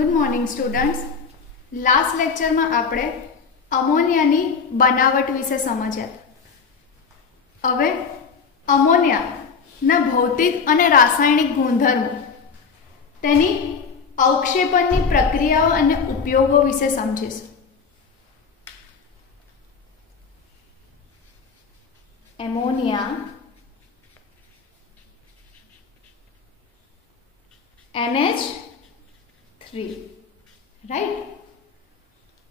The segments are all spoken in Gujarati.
Good morning students. Last lecture में आपणे अमोनियानी बनावट विषे समझ्या। हवे अमोनिया ना भौतिक अने रासायणिक गुणधर्मो, तेनी अवक्षेपणनी प्रक्रियाओ अने उपयोगो विषे समझीशुं। Ammonia NH3 right.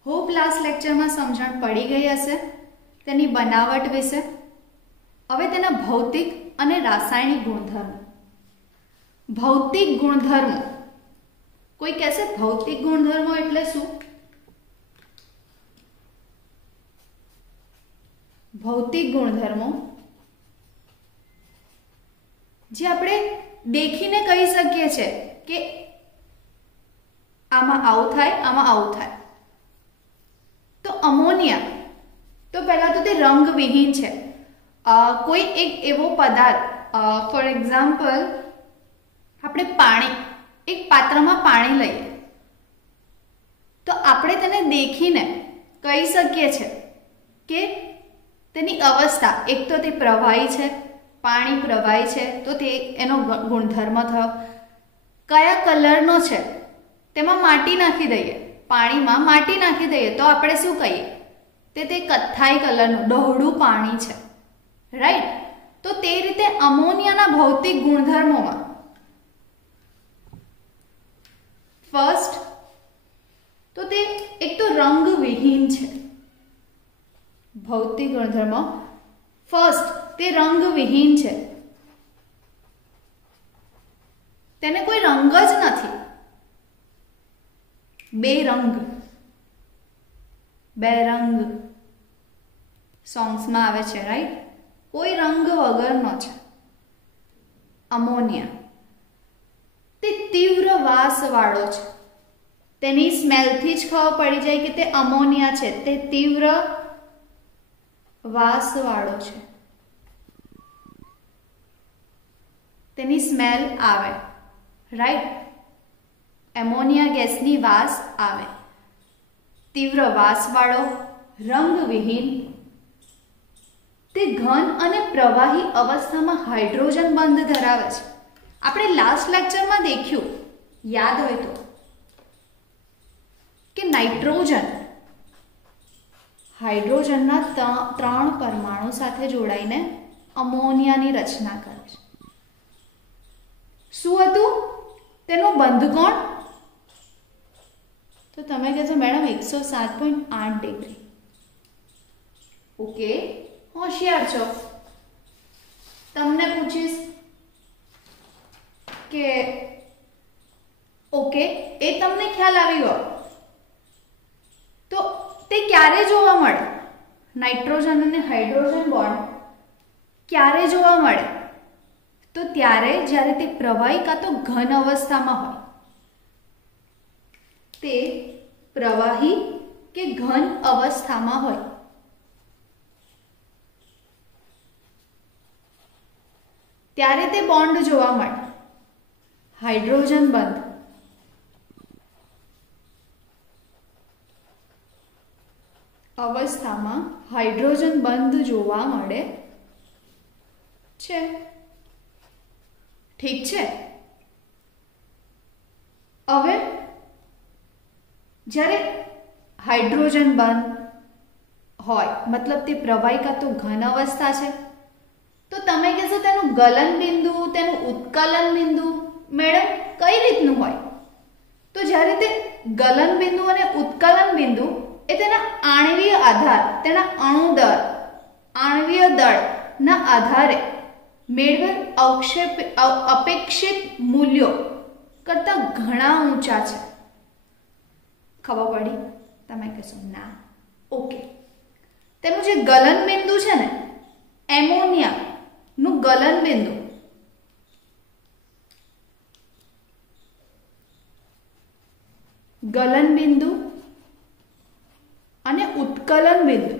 Hope last lecture में समझण पड़ी गई हशे तेनी बनावट विषे। हवे तेना भौतिक अने रासायणिक गुणधर्मो। भौतिक गुणधर्मो, कोई कहेशे भौतिक गुणधर्मो एटले शुं? भौतिक गुणधर्मो जे आपणे देखीने कही सकीए छे के आमा आवुं थाय, आमा आवुं थाय। तो अमोनिया तो पहला तो ते रंग विहीन छे। कोई एक एवो पदार्थ, फॉर एग्जाम्पल आपणे पाणी, एक पात्र में पाणी लईए तो आपणे तेने देखीने कही सकीए छे के तेनी अवस्था, एक तो ते प्रवाही छे, पाणी प्रवाही छे तो ते एनो गुणधर्म थयो। कया कलरनो छे तेमां माटी नाखी दईए, पाणीमां माटी नाखी दईए तो आपणे शुं कहीए? ते कत्थाई कलरनुं डहोळुं पाणी छे, राइट। तो ते रीते अमोनियाना भौतिक गुणधर्मोमां फर्स्ट तो ते एक तो रंग विहीन छे। भौतिक गुणधर्मो फर्स्ट ते रंग विहीन छे, तेने कोई रंग ज नथी। बे रंग सॉन्ग्स में आवे छे, राइट। कोई रंग वगरनो छे अमोनिया। ते तीव्र वास वाळो छे, तेनी स्मेल थी ज खबर पड़ी जाए कि ते अमोनिया छे। ते तीव्र वास वाळो छे, तेनी स्मेल आवे, राइट। एमोनिया गैसनी वास आवे। तीव्र वास वाळो, रंग विहीन, ते घन अने प्रवाही अवस्था में हाइड्रोजन बंध धरावे छे। आपणे लास्ट लेक्चर में देख्युं, याद होय तो, कि नाइट्रोजन हाइड्रोजनना 3 परमाणु साथे जोड़ाईने अमोनियानी रचना करे छे। शुं हतुं तेनो बंध कोण? तो तमे कहो मैडम 107.8 डिग्री। ओके, होशियार छो। तमने पूछीश के ओके ए तमने ख्याल आवी गयो तो ते क्यारे जोवा मळे? नाइट्रोजन अने हाइड्रोजन बॉन्ड क्यारे जोवा मळे? तो त्यारे ज्यारे ते प्रवाही का तो घन अवस्था में होय। ते प्रवाही के घन अवस्था में होय त्यारे ते बॉन्ड जोवा मळे, हाइड्रोजन बंध। अवस्था में हाइड्रोजन बंध जोवा मळे छे, ठीक छे। हवे ज्यारे हाइड्रोजन बंध होय मतलब ते प्रवाही का तो घन अवस्था छे, तो तमे कहेशो तेनुं गलन बिंदु, तेनुं उत्कलन बिंदु मैडम कई रीतनुं होय? तो ज्यारे ते गलन बिंदु अने उत्कलन बिंदु ए तेना आणवीय आधार, तेना अणु दर, आणवीय दळ ना आधारे मेळवेल अपेक्षित मूल्यों करता घणा ऊंचा छे। खबर पड़ी? तमे कहेशो ना। ओके, तेनुं जे गलन बिंदु छे ने, एमोनिया नु गलन बिंदु अने उत्कलन बिंदु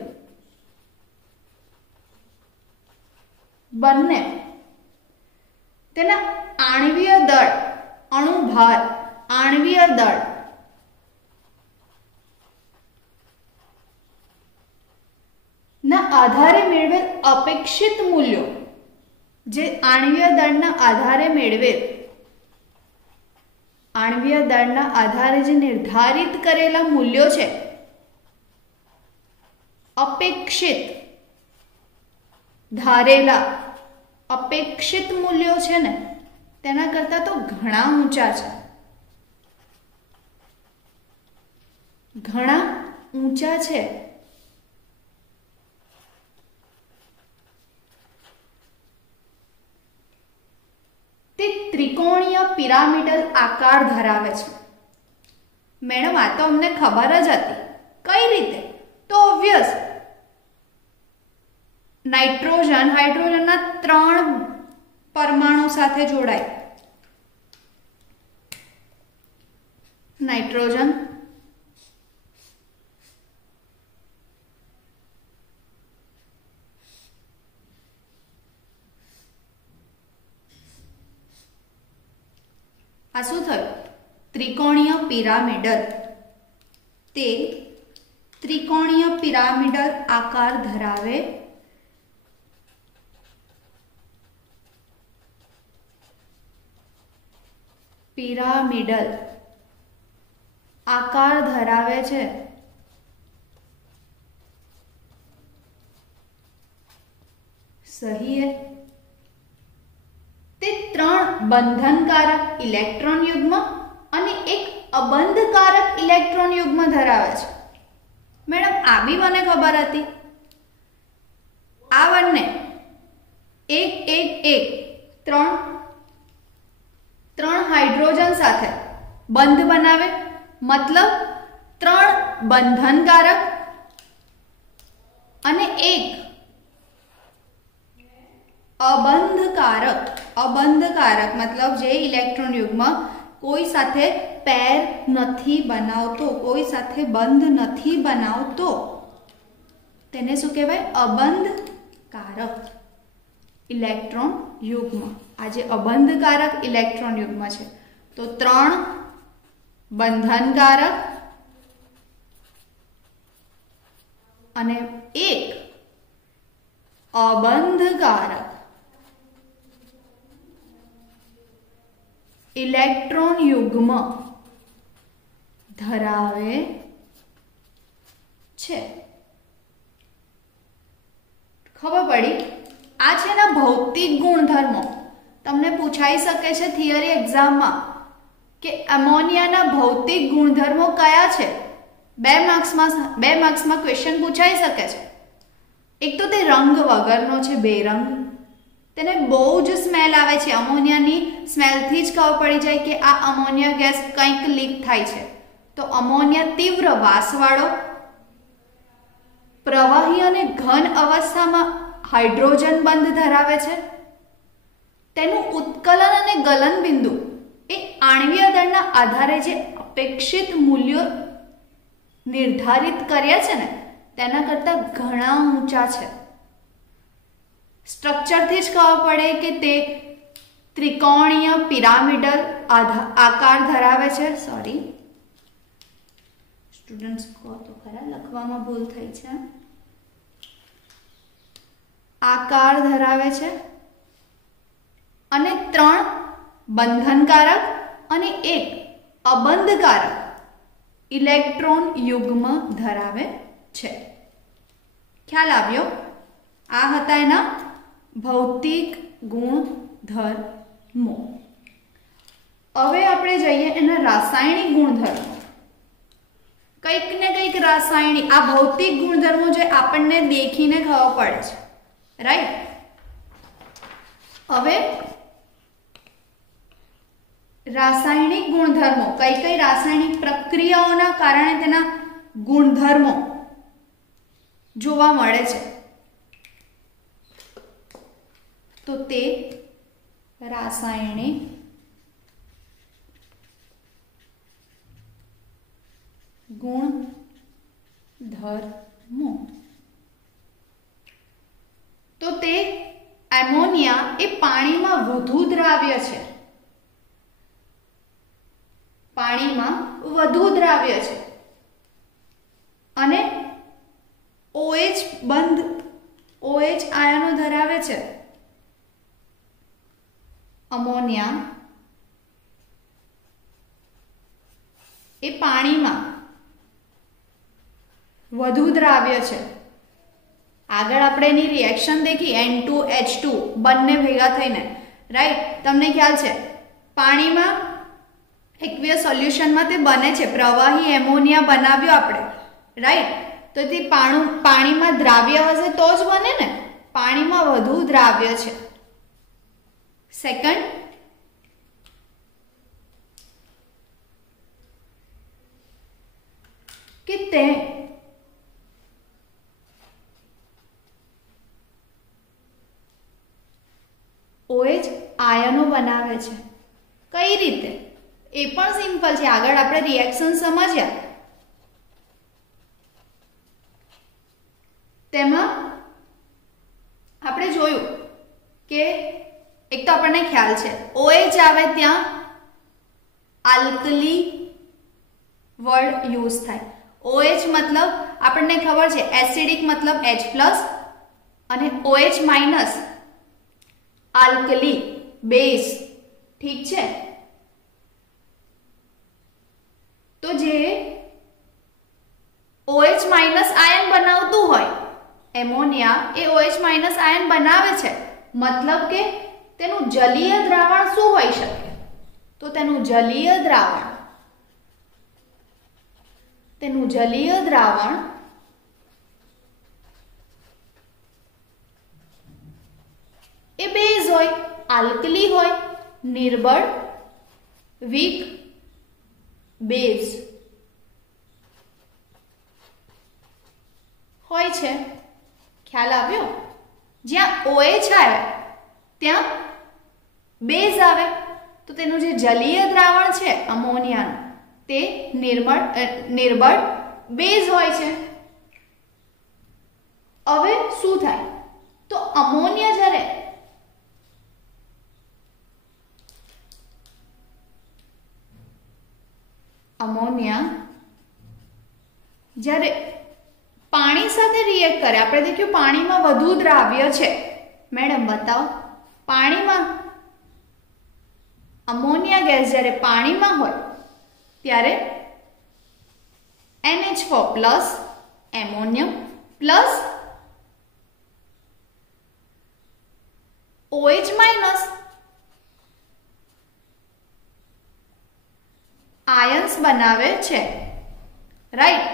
बंने तेना आणवीय दळ, अणुभार, आणवीय दळ આધારે મેળવેલ અપેક્ષિત મૂલ્યો, જે આણ્વીય દળના આધારે મેળવેલ, આણ્વીય દળના આધારે જે નિર્ધારિત કરેલા મૂલ્યો છે, અપેક્ષિત, ધારેલા અપેક્ષિત મૂલ્યો છે ને તેના કરતા તો ઘણા ઊંચા છે, ઘણા ઊંચા છે. તે ત્રિકોણીય પિરામિડલ આકાર ધરાવે છે. મેડમ આ તો અમને ખબર જ હતી. કઈ રીતે? તો ઓબ્વિયસ, નાઇટ્રોજન હાઇડ્રોજનના 3 પરમાણુ સાથે જોડાય. નાઇટ્રોજન, આ શું થયું? ત્રિકોણીય પિરામિડલ. તે ત્રિકોણીય પિરામિડલ આકાર ધરાવે પિરામિડલ આકાર ધરાવે છે. સહી है. તે 3 બંધનકારક ઇલેક્ટ્રોન યુગ્મ અને એક અબંધકારક ઇલેક્ટ્રોન યુગ્મ ધરાવે છે. મેડમ આ બી મને ખબર હતી. આ બંને 1 1 1 3 હાઇડ્રોજન સાથે બંધ બનાવે, મતલબ 3 બંધનકારક અને 1 અબંધકારક. અબંધકારક મતલબ જે ઇલેક્ટ્રોન યુગ્મ કોઈ સાથે પેર નથી બનાવતો, કોઈ સાથે બંધ નથી બનાવતો, તેને શું કહેવાય? અબંધકારક ઇલેક્ટ્રોન યુગ્મ. આ જે અબંધકારક ઇલેક્ટ્રોન યુગ્મ છે તો 3 બંધનકારક અને 1 અબંધકારક ઇલેક્ટ્રોન યુગ્મ ધરાવે છે. ખબર પડી? આ છે ને ભૌતિક ગુણધર્મો. તમને પૂછાઈ શકે છે થિયરી એક્ઝામમાં કે એમોનિયાના ભૌતિક ગુણધર્મો કયા છે. 2 માર્ક્સમાં ક્વેશ્ચન પૂછાઈ શકે છે. એક તો તે રંગ વગરનો છે, બેરંગ. તેને બહુ જ સ્મેલ આવે છે. અમોનિયાની સ્મેલથી જ ખબર પડી જાય કે આ અમોનિયા ગેસ કંઈક લીક થાય છે. તો અમોનિયા તીવ્ર વાસવાળો, પ્રવાહી અને ઘન અવસ્થામાં હાઇડ્રોજન બંધ ધરાવે છે. તેનું ઉત્કલન અને ગલન બિંદુ એ આણ્વીય દળના આધારે જે અપેક્ષિત મૂલ્યો નિર્ધારિત કર્યા છે ને તેના કરતા ઘણા ઊંચા છે. સ્ટ્રક્ચરથી જ ખબર પડે કે તે ત્રિકોણીય પિરામિડલ આકાર ધરાવે છે. સોરી સ્ટુડન્ટ્સ, કહો તો ખરા, લખવામાં ભૂલ થઈ છે. આકાર ધરાવે છે અને 3 બંધનકારક અને 1 અબંધકારક ઇલેક્ટ્રોન યુગ્મ ધરાવે છે. ખ્યાલ આવ્યો? આ હતા એના ભૌતિક ગુણધર્મો. હવે આપણે જઈએ એના રાસાયણિક ગુણધર્મો. કંઈક ને કંઈક રાસાયણિક, આ ભૌતિક ગુણધર્મો જે આપણને દેખીને ખબર પડે છે, રાઈટ? હવે રાસાયણિક ગુણધર્મો, કઈ કઈ રાસાયણિક પ્રક્રિયાઓના કારણે તેના ગુણધર્મો જોવા મળે છે. તો તે રાસાયણિક ગુણધર્મો. તો તે એમોનિયા એ પાણીમાં વધુ દ્રાવ્ય છે. પાણીમાં વધુ દ્રાવ્ય છે અને OH બંધ OH આયનો ધરાવે છે, અમોનિયા એ પાણીમાં વધુ દ્રાવ્ય છે. આગળ આપણે એની રિએક્શન દેખી N2H2 બંને ભેગા થઈને, રાઈટ. તમને ખ્યાલ છે પાણીમાં એક્વિયસ સોલ્યુશનમાં તે બને છે, પ્રવાહી એમોનિયા બનાવ્યો આપણે, રાઈટ. તો તે પાણીમાં દ્રાવ્ય હશે તો જ બને ને, પાણીમાં વધુ દ્રાવ્ય છે. સેકન્ડ, કે તે OH આયનો બનાવે છે. કઈ રીતે? એ પણ સિમ્પલ છે. આગળ આપણે રિએક્શન સમજ્યા, તેમાં આપણે જોયું કે એક તો આપણને ખ્યાલ છે OH આવે ત્યાં આલ્કલી વર્ડ યુઝ થાય. OH મતલબ આપણને ખબર છે એસિડિક મતલબ H+ અને OH માઇનસ આલ્કલી બેઝ, ઠીક છે. તો જે OH માઇનસ આયન બનાવતું હોય એમોનિયા, એ OH માઇનસ આયન બનાવે છે, મતલબ કે તેનું જલીય દ્રાવણ શું હોઈ શકે? તો તેનું જલીય દ્રાવણ એ બેઝ હોય, આલ્કલી હોય, નિર્બળ વીક બેઝ હોય છે. ખ્યાલ આવ્યો? જ્યાં OH આવે ત્યાં બેઝ આવે, તો તેનું જે જલીય દ્રાવણ છે અમોનિયાનું તે નિર્બળ બેઝ હોય છે. હવે શું થાય? તો અમોનિયા જ્યારે પાણી સાથે રિએક્ટ કરે, આપણે દેખ્યું પાણીમાં વધુ દ્રાવ્ય છે. મેડમ બતાવો, પાણીમાં અમોનિયા ગેસ જ્યારે પાણીમાં હોય ત્યારે NH4 plus ammonium plus OH minus ions બનાવે છે, રાઈટ.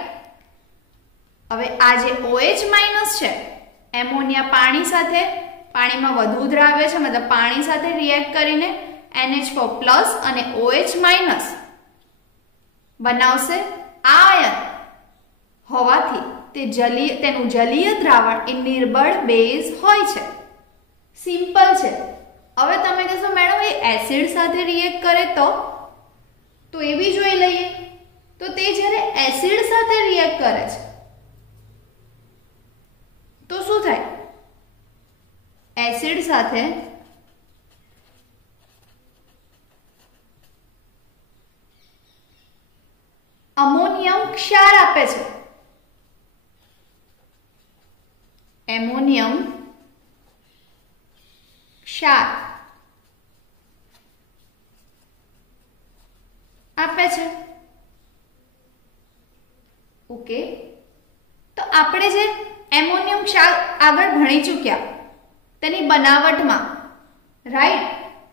હવે આ જે OH માઇનસ છે, એમોનિયા પાણીમાં વધુ દ્રાવ્ય છે, મતલબ પાણી સાથે રિએક્ટ કરીને NH4 પ્લસ અને OH માઇનસ બનાવશે. આ આયન હોવાથી તેનું જલીય દ્રાવણ એ નિર્બળ બેઝ હોય છે. સિમ્પલ છે. હવે તમે કહેશો મેડમ એ એસિડ સાથે રિએક્ટ કરે તો એ બી જોઈ લઈએ. તો તે જ્યારે એસિડ સાથે રિએક્ટ કરે છે તો શું થાય? એસિડ સાથે અમોનિયમ ક્ષાર આપે છે. એમોનિયમ ક્ષાર આપે છે. ઓકે, તો આપણે જે એમોનિયમ ક્ષાર આગળ ભણી ચૂક્યા તેની બનાવટમાં, રાઈટ.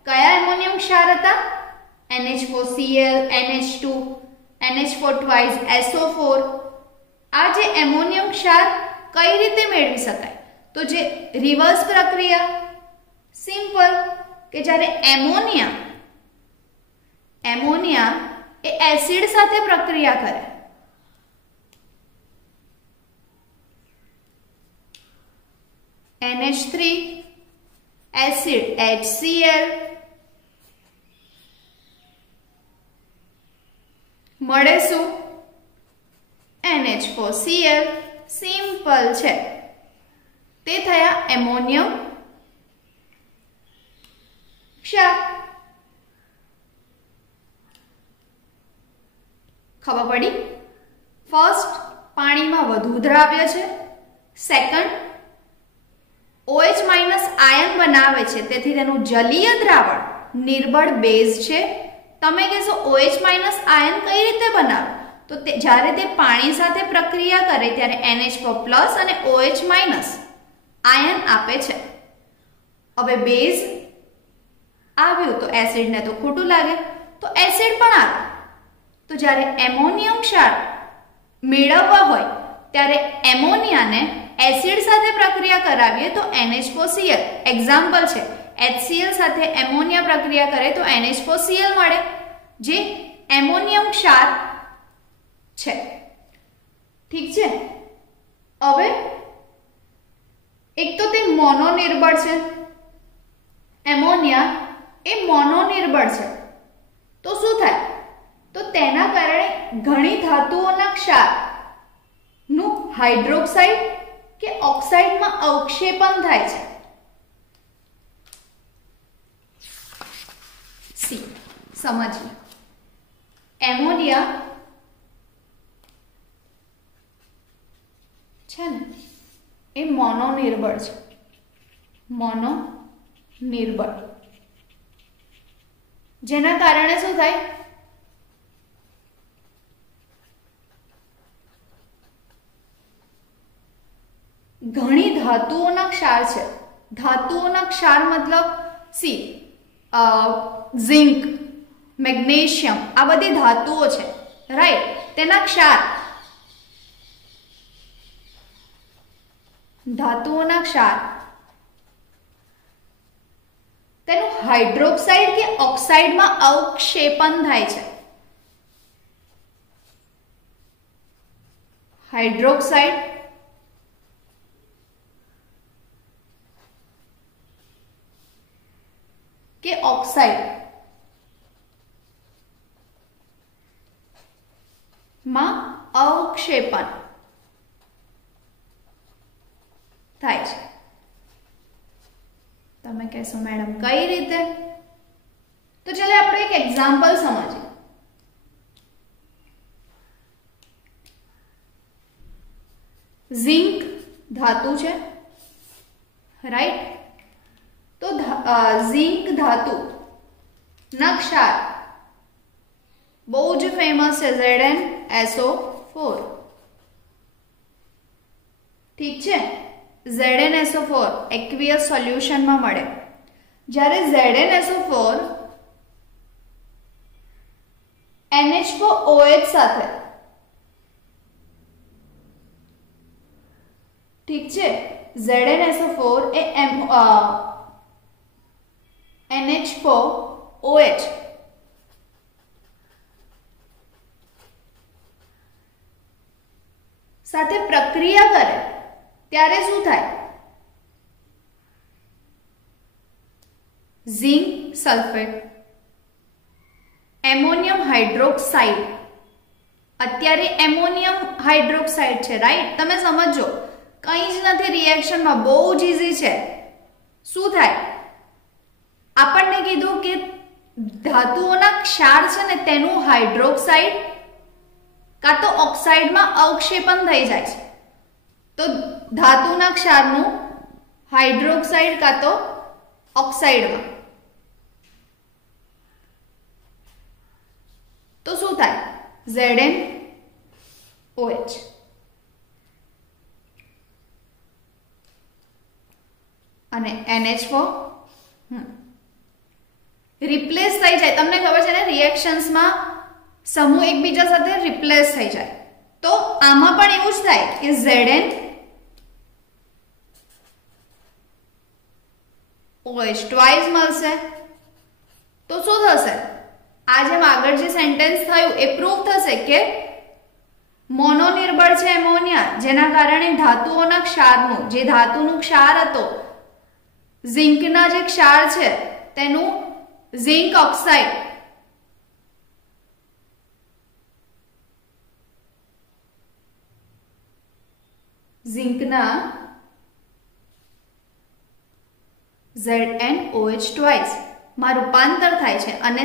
કયા એમોનિયમ ક્ષાર હતા? NH4Cl, NH2, NH4 twice SO4. આ જે એમોનિયમ ક્ષાર કઈ રીતે મેળવી શકાય? તો જે રિવર્સ પ્રક્રિયા, સિમ્પલ, કે જ્યારે એમોનિયા એ એસિડ સાથે પ્રક્રિયા કરે, NH3 એસિડ HCl મળે શું? NH4Cl. સિમ્પલ છે. તે થયા એમોનિયમ ક્ષાર. ખબર પડી? ફર્સ્ટ, પાણીમાં વધુ દ્રાવ્ય છે. સેકન્ડ, OH માઇનસ આયન બનાવે છે, તેથી તેનું જલીય દ્રાવણ નિર્બળ બેઝ છે. તમે કહેશો OH માઇનસ આયન કઈ રીતે બનાવે? તો જ્યારે તે પાણી સાથે પ્રક્રિયા કરે ત્યારે NH4+ અને OH માઇનસ આયન આપે છે. હવે બેઝ આવ્યું તો એસિડને તો ખોટું લાગે, તો એસિડ પણ આવે. તો જ્યારે એમોનિયમ ક્ષાર મેળવવા હોય ત્યારે એમોનિયાને એસિડ સાથે પ્રક્રિયા કરાવીએ તો NH4Cl એક્ઝામ્પલ છે. HCl સાથે એમોનિયા પ્રક્રિયા કરે તો NH4Cl મળે, જે એમોનિયમ ક્ષાર છે. ઠીક છે. હવે એક તો તે મોનોનિર્બળ છે, એમોનિયા એ મોનોનિર્બળ છે. તો શું થાય? તો તેના કારણે ઘણી ધાતુઓના ક્ષાર નું હાઇડ્રોક્સાઇડ કે ઓક્સાઇડમાં અવક્ષેપણ થાય છે. સી સમજીએ. એમોનિયા છે ને એ મોનોનિર્બળ છે. મોનોનિર્બળ, જેના કારણે શું થાય? ઘણી ધાતુઓના ક્ષાર છે. ધાતુઓના ક્ષાર મતલબ સી ઝિંક, મેગ્નેશિયમ, આ બધી ધાતુઓ છે, રાઈટ? તેના ક્ષાર, ધાતુઓના ક્ષાર તેનું હાઇડ્રોક્સાઇડ કે ઓક્સાઇડમાં અવક્ષેપણ થાય છે. હાઇડ્રોક્સાઇડ કે ઓક્સાઇડ માં અવક્ષેપણ થાય છે. તમે કહેશો મેડમ કઈ રીતે? તો ચાલો આપણે એક એક્ઝામ્પલ સમજીએ. ઝિંક ધાતુ છે, રાઈટ? તો ઝિંક ધાતુ ના ક્ષાર બહુ જ ફેમસ છે, ZnSO4. ઠીક છે. ZnSO4 એક્વિયસ સોલ્યુશનમાં મળે. જ્યારે ZnSO4 NH4OH સાથે, ઠીક છે, ZnSO4 એ NH4OH સાથે પ્રક્રિયા કરે ત્યારે શું થાય? Zinc sulphate, ammonium hydroxide. અત્યારે એમોનિયમ હાઇડ્રોક્સાઇડ છે, રાઈટ? તમે સમજો, કંઈ જ નથી રિએક્શનમાં, બહુ જ ઈઝી છે. શું થાય? આપણને કીધું કે ધાતુઓના ક્ષાર છે ને તેનું હાઇડ્રોક્સાઇડ કાં તો ઓક્સાઇડમાં અવક્ષેપણ થઈ જાય છે. તો ધાતુના ક્ષારનું હાઇડ્રોક્સાઇડ કાં તો ઓક્સાઇડમાં, તો શું થાય? ZnOH. અને NH4 રિપ્લેસ થઈ જાય. તમને ખબર છે ને, રિએક્શન્સમાં સમૂહ એકબીજા સાથે રિપ્લેસ થઈ જાય. તો આમાં પણ એવું જ થાય કે ZnOH ટ્વાઇસ મળશે. તો શું થશે? આ જેમ આગળ જે સેન્ટેન્સ થયું એ પ્રૂવ થશે કે મોનોનિર્બળ છે એમોનિયા, જેના કારણે ધાતુઓના ક્ષારનું, જે ધાતુનું ક્ષાર હતો, ઝિંકના જે ક્ષાર છે તેનું ઝિંક ઓક્સાઇડ ઝિંકના ZnOH ટ્વાઇસ માં રૂપાંતર થાય છે અને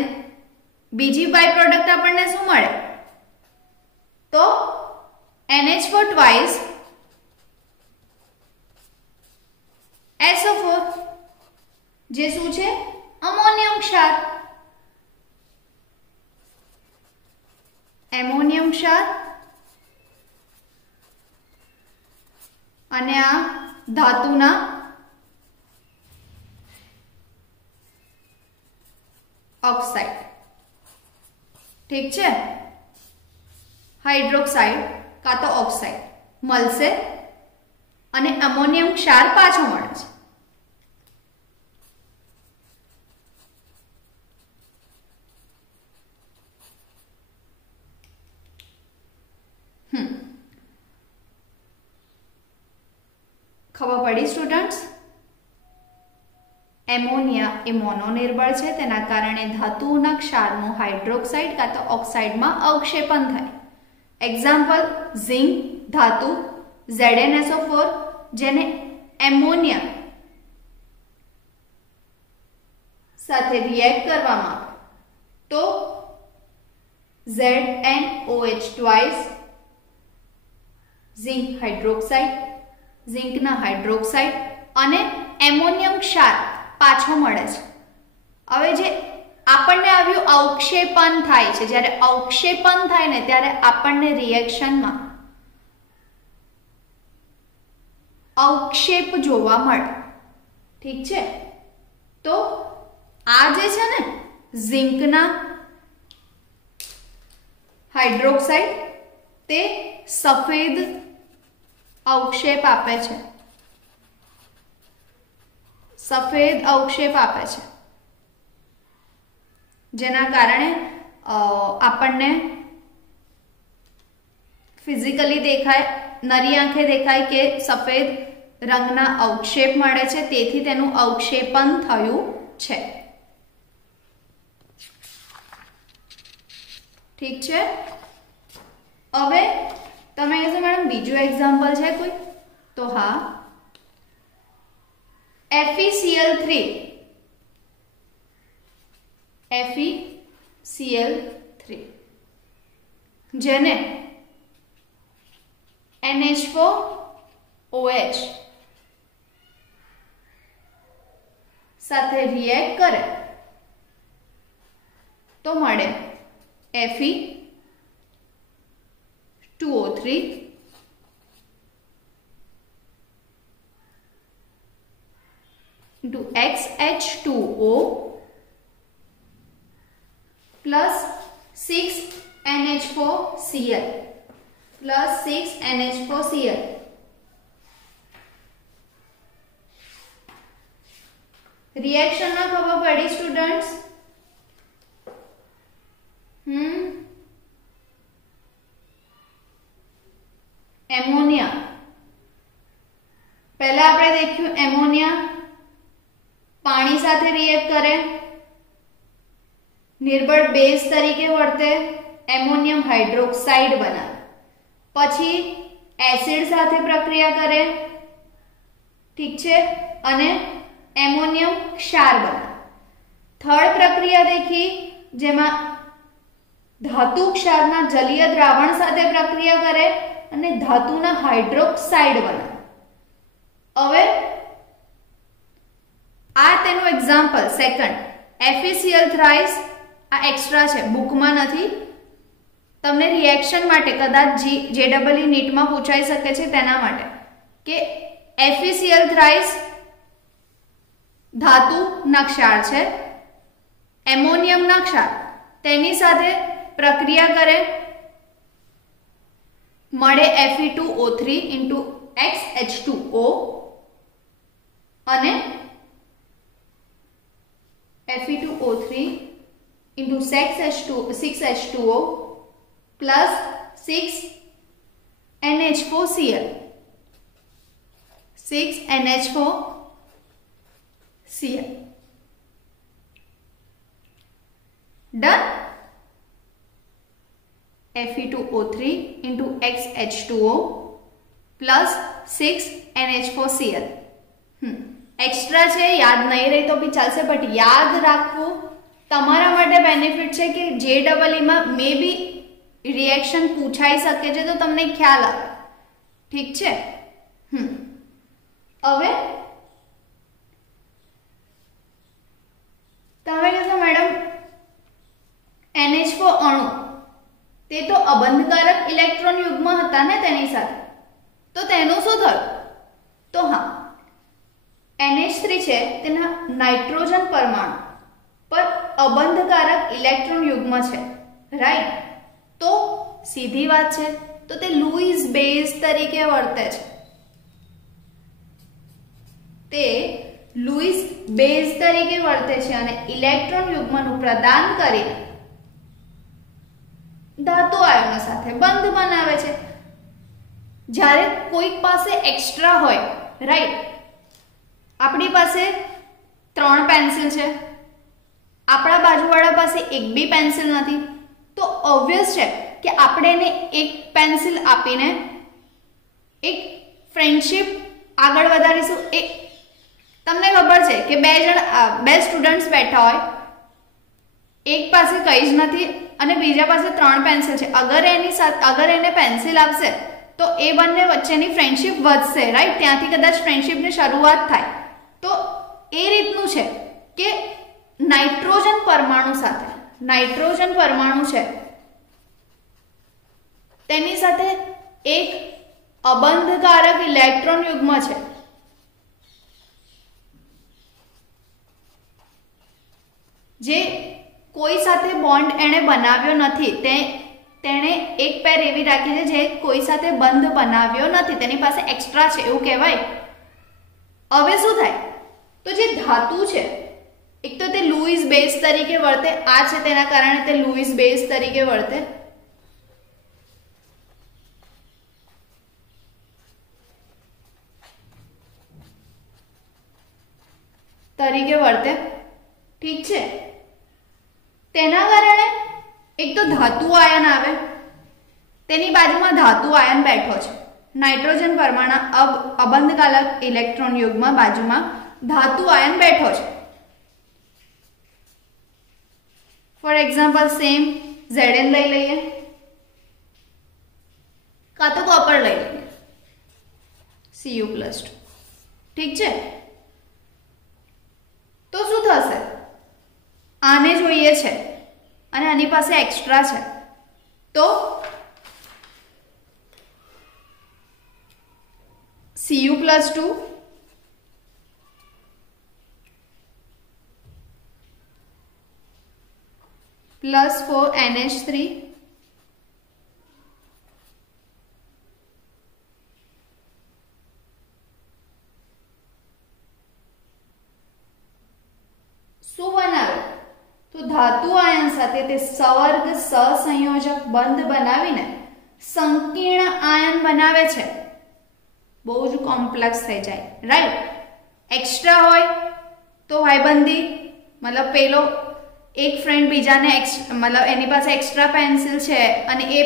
બીજી બાય પ્રોડક્ટ આપણને શું મળે? તો NH4 ટ્વાઇસ જે શું છે? અમોનિયમ ક્ષાર. એમોનિયમ ક્ષાર અને આ ધાતુના ઓક્સાઇડ. ઠીક છે, હાઇડ્રોક્સાઇડ કાં તો ઓક્સાઇડ મળશે અને એમોનિયમ ક્ષાર પાછો મળે છે. ખબર પડી સ્ટુડન્ટ્સ? એમોનિયા એ મોનોનિર્બળ છે, તેના કારણે ધાતુના ક્ષારનું હાઇડ્રોક્સાઇડ કાં તો ઓક્સાઇડમાં અવક્ષેપન થાય. એક્ઝામ્પલ ઝિંક ધાતુ ZnSO4 જેને એમોનિયા સાથે રિએક્ટ કરવામાં આવે તો ZnOH ટ્વાઇસ ઝિંક હાઇડ્રોક્સાઇડ, ઝિંકના હાઇડ્રોક્સાઇડ અને એમોનિયમ ક્ષાર પાછો મળે છે. હવે જે આપણને આવ્યું અવક્ષેપન થાય છે, જ્યારે અવક્ષેપન થાય ને ત્યારે આપણને રિએક્શનમાં અવક્ષેપ જોવા મળે. ઠીક છે, તો આ જે છે ને ઝિંકના હાઇડ્રોક્સાઇડ તે સફેદ અવક્ષેપ આપે છે, સફેદ અવક્ષેપ આપે છે, જેના કારણે આપણને ફિઝિકલી દેખાય, નરી આંખે દેખાય કે સફેદ રંગના અવક્ષેપ મળે છે, તેથી તેનું અવક્ષેપન થયું છે. ઠીક છે, હવે તમે કહેશો મેડમ બીજું એક્ઝામ્પલ છે કોઈ? તો હા, FeCl3 જેને NH4OH સાથે રિએક્ટ કરે તો મળે Fe2O3 into XH2O plus 6NH4Cl plus 6NH4Cl. Reaction में खबर पड़ी स्टूडेंट्स? एमोनिया पहला आपणे देख्યું एमोनिया पानी साथे रिएक्ट करे, निर्बळ बेस तरीके वर्ते, एमोनियम हाइड्रोक्साइड बनावे, पछी एसिड साथे प्रक्रिया करे, ठीक छे, अने एमोनियम क्षार बनावे. थर्ड प्रक्रिया देखी जेमा धातु क्षारना जलीय द्रावण साथे प्रक्रिया करे અને ધાતુના હાઇડ્રોક્સાઇડ બનાવે. હવે આ તેનું એક્ઝામ્પલ સેકન્ડ FeCl થ્રાઇસ. આ એક્સ્ટ્રા છે, બુકમાં નથી, તમને રિએક્શન માટે કદાચ JEE નીટમાં પૂછાઈ શકે છે તેના માટે કે FeCl થ્રાઇસ ધાતુના ક્ષાર છે, એમોનિયમના ક્ષાર તેની સાથે પ્રક્રિયા કરે, મળે Fe2O3 into XH2O અને Fe2O3 into 6H2O plus 6NH4Cl 6NH4Cl. Done. Fe2O3 into XH2O plus 6NH4Cl. Extra છે, યાદ નહીં રહી તો બી ચાલશે, બટ યાદ રાખવું તમારા માટે બેનિફિટ છે કે JEE માં મે બી રિએક્શન પૂછાઈ શકે છે, તો તમને ખ્યાલ આવે. ઠીક છે. હવે તમે કહેશો મેડમ NH4 અણુ તે તો અબંધકારક ઇલેક્ટ્રોન યુગ્મ હતા ને તેની સાથે, તો તેનું શું થયું? તો હા, NH3 છે તેના નાઇટ્રોજન પરમાણુ પર અબંધકારક ઇલેક્ટ્રોન યુગ્મ છે, રાઈટ? તો સીધી વાત છે, તો તે લुईस બેઝ તરીકે વર્તે છે. તે લुईस બેઝ તરીકે વર્તે છે અને ઇલેક્ટ્રોન યુગ્મનું પ્રદાન કરીને ધાતુ આયનો સાથે બંધ બનાવે છે. જ્યારે કોઈક પાસે એક્સ્ટ્રા હોય, રાઈટ? આપણી પાસે 3 પેન્સિલ છે, આપણા બાજુવાળા પાસે એક બી પેન્સિલ નથી, તો ઓબ્વિયસ છે કે આપણે એને એક પેન્સિલ આપીને એક ફ્રેન્ડશિપ આગળ વધારીશું. તમને ખબર છે કે બે સ્ટુડન્ટ્સ બેઠા હોય, એક પાસે કંઈ જ નથી અને બીજા પાસે 3 પેન્સિલ છે. અગર એને પેન્સિલ આપશે તો એ બંને વચ્ચેની ફ્રેન્ડશિપ વધશે, રાઈટ? ત્યાંથી કદાચ ફ્રેન્ડશિપની શરૂઆત થાય. તો એ રીતનું છે કે નાઇટ્રોજન પરમાણુ છે તેની સાથે એક અબંધકારક ઇલેક્ટ્રોન યુગ્મ છે. જે કોઈ સાથે બોન્ડ એણે બનાવ્યો નથી, તેણે એક પેર એવી રાખી છે જે કોઈ સાથે બંધ બનાવ્યો નથી, તેની પાસે એક્સ્ટ્રા છે એવું કહેવાય. હવે શું થાય? તો જે ધાતુ છે, એક તો તે લुईस બેઝ તરીકે વર્તે, આ છે તેના કારણે તે લुईस બેઝ તરીકે વર્તે. ઠીક છે. તેના કારણે એક તો ધાતુ આયન આવે, તેની બાજુમાં ધાતુ આયન બેઠો છે. નાઇટ્રોજન પરમાણુ અબંધકારક ઇલેક્ટ્રોન યુગ્મ બાજુમાં ધાતુ આયન બેઠો છે. ફોર એક્ઝામ્પલ સેમ Zn લઈ લઈએ કાં તો કોપર લઈ લઈએ, Cu+2. ઠીક છે. તો શું થશે? આને જોઈએ છે અને આની પાસે એક્સ્ટ્રા છે, તો Cu+2 + 4NH3 શું બનાવે? તો ધાતુ આયન સાથે તે સવર્ગ સહસંયોજક બંધ બનાવીને સંકીર્ણ આયન બનાવે છે. બહુ જ કોમ્પ્લેક્સ થઈ જાય, રાઈટ? એક્સ્ટ્રા હોય તો ભાઈબંધી, મતલબ પેલો એક ફ્રેન્ડ બીજાને મતલબ એની પાસે એક્સ્ટ્રા પેન્સિલ છે અને એ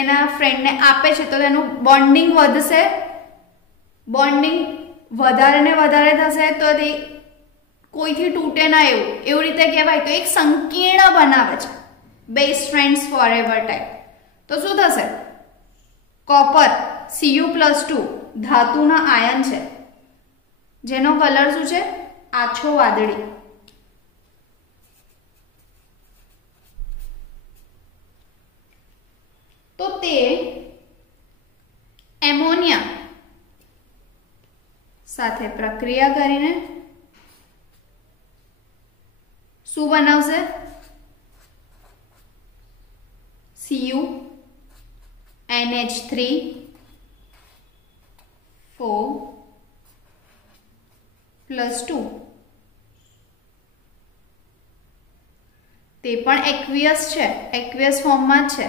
એના ફ્રેન્ડને આપે છે, તો તેનું બોન્ડિંગ વધશે. બોન્ડિંગ વધારે ને વધારે થશે તો તે કોઈથી તૂટે ના એવું રીતે કહેવાય. તો એક સંકીર્ણ બનાવે છે, બેસ્ટ ફ્રેન્ડ્સ ફોરએવર ટાઈપ. તો શું થશે? કોપર Cu+2 ધાતુના આયન છે, જેનો કલર શું છે? આછો વાદળી. તો તે એમોનિયા સાથે પ્રક્રિયા કરીને શું બનાવશે? CuNH3 4+2. તે પણ એક્વિયસ છે, એક્વિયસ ફોર્મમાં જ છે,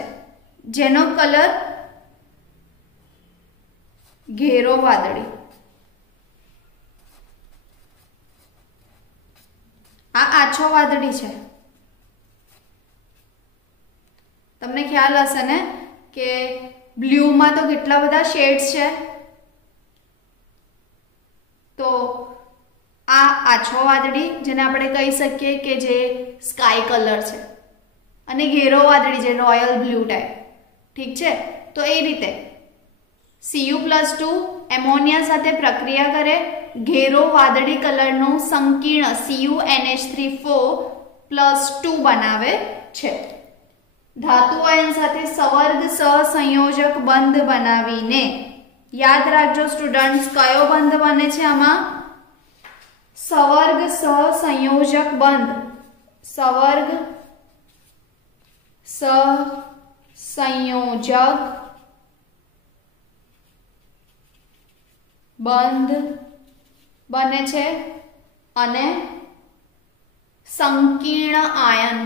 જેનો કલર ઘેરો વાદળી. આ આછો વાદળી છે. તમને ખ્યાલ હશે ને કે બ્લૂમાં તો કેટલા બધા શેડ્સ છે. તો આ આછો વાદળી, જેને આપણે કહી શકીએ કે જે સ્કાય કલર છે, અને ઘેરો વાદળી જે રોયલ બ્લુ ટાઈપ. ઠીક છે. તો એ રીતે Cu+2 એમોનિયા સાથે પ્રક્રિયા કરે, ઘેરો વાદળી કલરનું સંકીર્ણ CuNH3 4 +2 બનાવે છે। ધાતુ આયન સાથે સવર્ગ સહસંયોજક બંધ બનાવીને, યાદ રાખજો સ્ટુડન્ટ્સ, કયો બંધ બને છે આમાં? સવર્ગ સહસંયોજક બંધ। સવર્ગ સહસંયોજક બંધ બને છે અને સંકીર્ણ આયન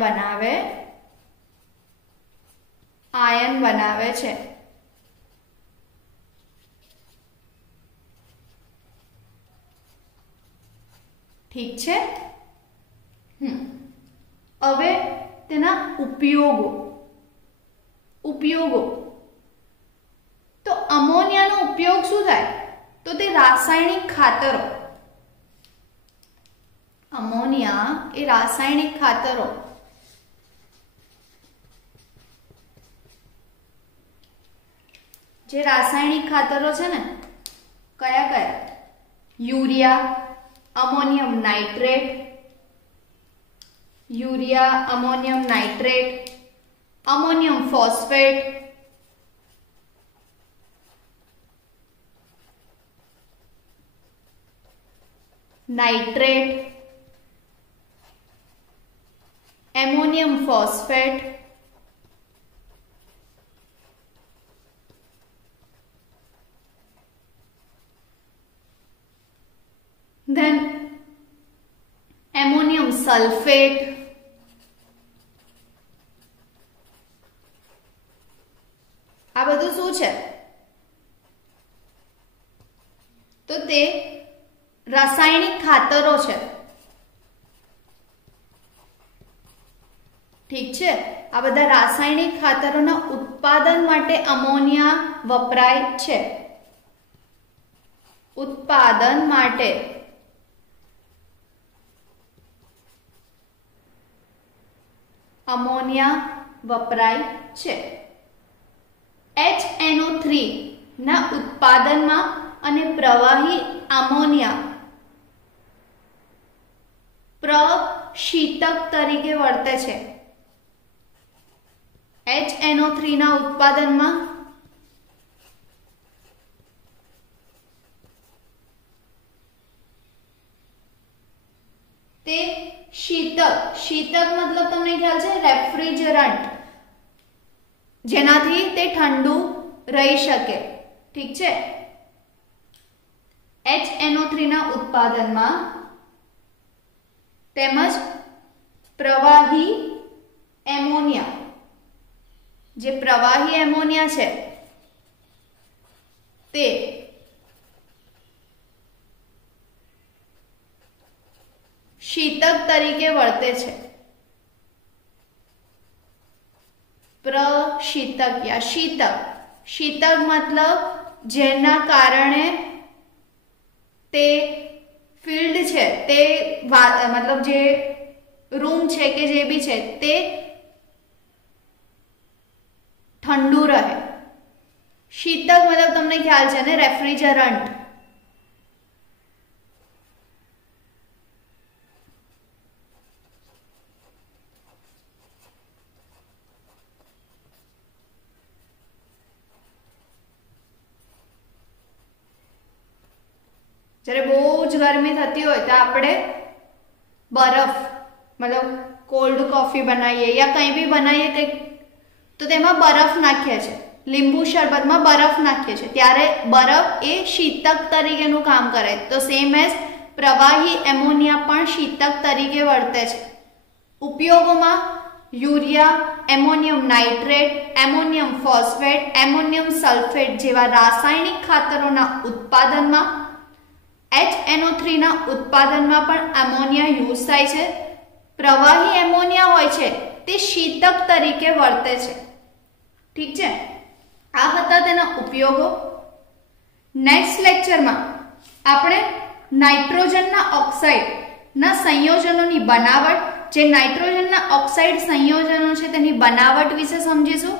બનાવે છે। ઠીક છે। હવે તેના ઉપયોગો તો અમોનિયાનો ઉપયોગ શું થાય? તો તે રાસાયણિક ખાતરો, અમોનિયા એ રાસાયણિક ખાતરો, જે રાસાયણિક ખાતરો છે ને, કયા કયા? Urea, ammonium nitrate, ammonium phosphate, nitrate, ammonium phosphate, then ammonium sulphate, આ બધું શું છે? તો તે રાસાયણિક ખાતરો છે। ઠીક છે, આ બધા રાસાયણિક ખાતરોના ઉત્પાદન માટે અમોનિયા વપરાય છે। ઉત્પાદન માટે અમોનિયા વપરાય છે। HNO3 ના ઉત્પાદનમાં અને પ્રવાહી અમોનિયા પ્રશીતક તરીકે વર્તે છે। HNO3 ના ઉત્પાદનમાં તે શીતક મતલબ તમને ખ્યાલ છે? રેફ્રિજરન્ટ, જેનાથી તે ઠંડુ રહી શકે। ઠીક છે, HNO3 ના ઉત્પાદનમાં તેમજ પ્રવાહી એમોનિયા, જે પ્રવાહી એમોનિયા છે તે શીતક તરીકે વર્તે છે। પ્રશીતક યા શીતક મતલબ જેના કારણે તે ફિલ્ડ છે, તે મતલબ જે રૂમ છે કે જે બી છે તે ઠંડુ રહે। શીતક મતલબ તમને ખ્યાલ છે ને, રેફ્રિજરન્ટ। જ્યારે બહુ જ ગરમી થતી હોય તો આપણે બરફ મતલબ કોલ્ડ કોફી બનાવીએ યા કંઈ બી બનાવીએ કંઈક, તો તેમાં બરફ નાખીએ છીએ, લીંબુ શરબતમાં બરફ નાખીએ છીએ, ત્યારે બરફ એ શીતક તરીકેનું કામ કરે। તો સેમ એઝ પ્રવાહી એમોનિયા પણ શીતક તરીકે વર્તે છે। ઉપયોગોમાં urea, ammonium nitrate, ammonium phosphate, ammonium sulphate જેવા રાસાયણિક ખાતરોના ઉત્પાદનમાં, HNO3 ના ઉત્પાદનમાં પણ એમોનિયા યુઝ થાય છે। પ્રવાહી એમોનિયા હોય છે તે શીતક તરીકે વર્તે છે। ઠીક છે, આ હતા તેના ઉપયોગો। નેક્સ્ટ લેક્ચરમાં આપણે નાઇટ્રોજનના ઓક્સાઇડના સંયોજનોની બનાવટ, જે નાઇટ્રોજનના ઓક્સાઇડ સંયોજનો છે તેની બનાવટ વિશે સમજીશું।